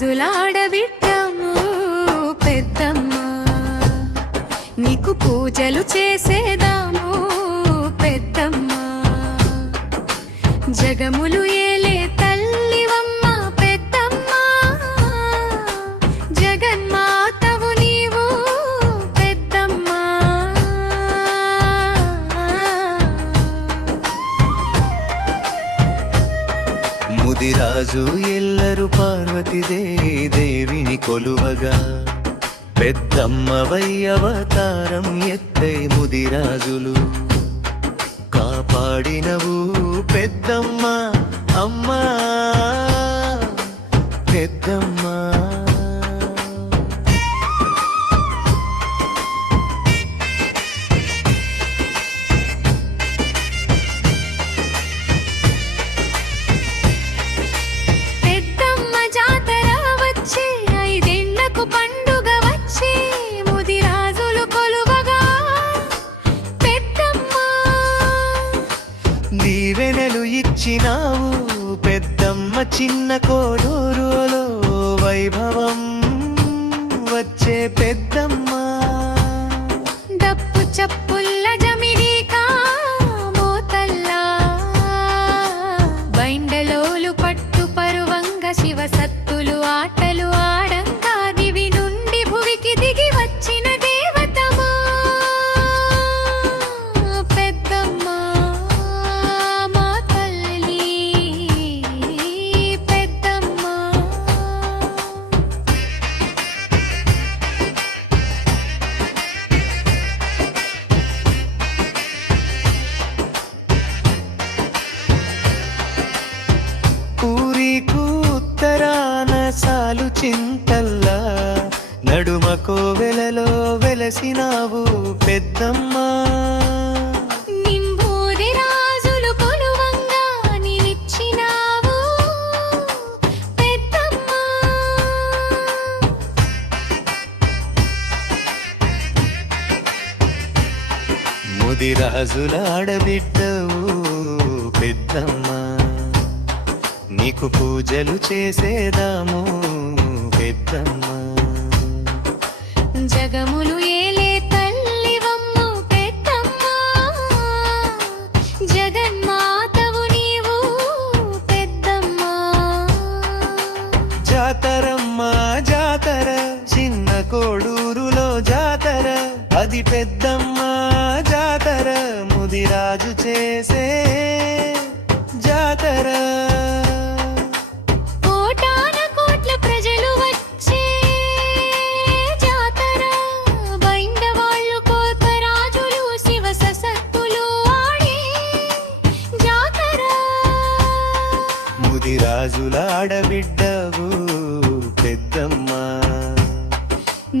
రాజులాడబిడ్డము పెద్దమ్మ, నీకు పూజలు చేసేదాము పెద్దమ్మ. జగములు ఏలే తల్లివమ్మ పెద్దమ్మ, జగన్మాతవు నీవు పెద్దమ్మ. ముదిరాజు ఎల్లరు పార్వతీదేవిని కొలువగా, పెద్దమ్మవై అవతారం ఎత్తే ముదిరాజులు. కాపాడినవు పెద్దమ్మ అమ్మా పెద్దమ్మ. దీవెనలు ఇచ్చినావు పెద్దమ్మ, చిన్న కోడూరులో వైభవం వచ్చే పెద్దమ్మ. డప్పు చప్పుల్ల జమిడికా మోతల్లా, బైండలోలు పట్టు పరువంగ శివ సత్తులు ఆటలు ఆడంగా, దివి నుండి భువికి దిగి వచ్చిన దేవతమా పెద్దమ్మ. ఉత్తరాన సాలు చింతల్లా, నడుమ కోవెలలో వెలసినావు పెద్దమ్మ. నింబూది రాజులు కొలువంగా నిలిచినావు పెద్దమ్మ. ముదిరాజుల ఆడబిడ్డవు పెద్దమ్మ, నీకు పూజలు చేసేదాము పెద్దమ్మ. జగములు ఏలే తల్లివమ్మ పెద్దమ్మ, జగన్మాతవు నీవు పెద్దమ్మ. జాతరమ్మ జాతర, చిన్న కోడూరులో జాతర, అది పెద్దమ్మ జాతర, ముదిరాజు చేసే జాతర. ముదిరాజుల ఆడబిడ్డవు పెద్దమ్మ,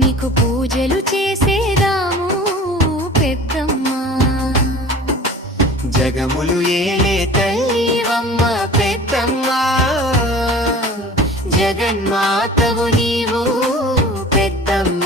నీకు పూజలు చేసేదాము పెద్దమ్మ. జగములు ఏలే తల్లివమ్మ పెద్దమ్మ, జగన్మాతవు నీవు పెద్దమ్మ.